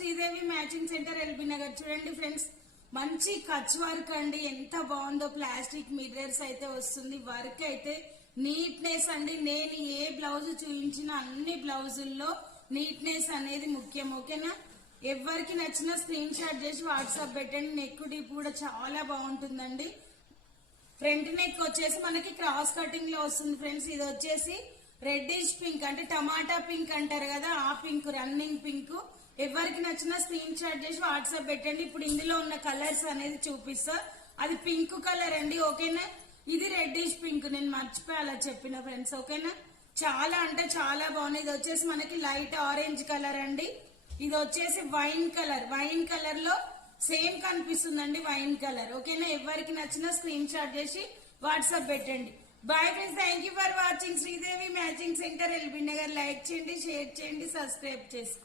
Sridevi matching centre LB Nagar. చూడండి friends, మంచి Kutch work అండి, ఎంత బాగుందో. ప్లాస్టిక్ మిర్రర్స్ అయితే వస్తుంది, వర్క్ అయితే నీట్నెస్ అండి. నేను ఏ బ్లౌజ్ చూపించిన అన్ని బ్లౌజుల్లో నీట్నెస్ అనేది ముఖ్యం. ఓకేనా? ఎవరికి నచ్చిన స్క్రీన్ షాట్ చేసి వాట్సాప్ పెట్టండి. నెక్ డీప్ కూడా చాలా బాగుంటుందండి. ఫ్రంట్ నెక్ వచ్చేసి మనకి క్రాస్ కటింగ్ లో వస్తుంది ఫ్రెండ్స్. ఇది వచ్చేసి రెడ్డిష్ పింక్, అంటే టమాటా పింక్ అంటారు కదా, ఆ పింక్, రన్నింగ్ పింక్. ఎవరికి నచ్చిన స్క్రీన్ షాట్ చేసి వాట్సాప్ పెట్టండి. ఇప్పుడు ఇందులో ఉన్న కలర్స్ అనేది చూపిస్తా. అది పింక్ కలర్ అండి, ఓకేనా? ఇది రెడ్డిష్ పింక్, నేను మర్చిపోయి అలా చెప్పిన ఫ్రెండ్స్, ఓకేనా? చాలా అంటే చాలా బాగుంది. ఇది వచ్చేసి మనకి లైట్ ఆరెంజ్ కలర్ అండి. ఇది వచ్చేసి వైన్ కలర్, వైన్ కలర్ లో సేమ్ కనిపిస్తుందండి, వైన్ కలర్. ఓకేనా? ఎవరికి నచ్చిన స్క్రీన్ షాట్ చేసి వాట్సాప్ పెట్టండి. Bye friends, thank you for watching Sridevi matching centre LB Nagar. Like చేయండి, షేర్ చేయండి, సబ్స్క్రైబ్ చేసుకోండి.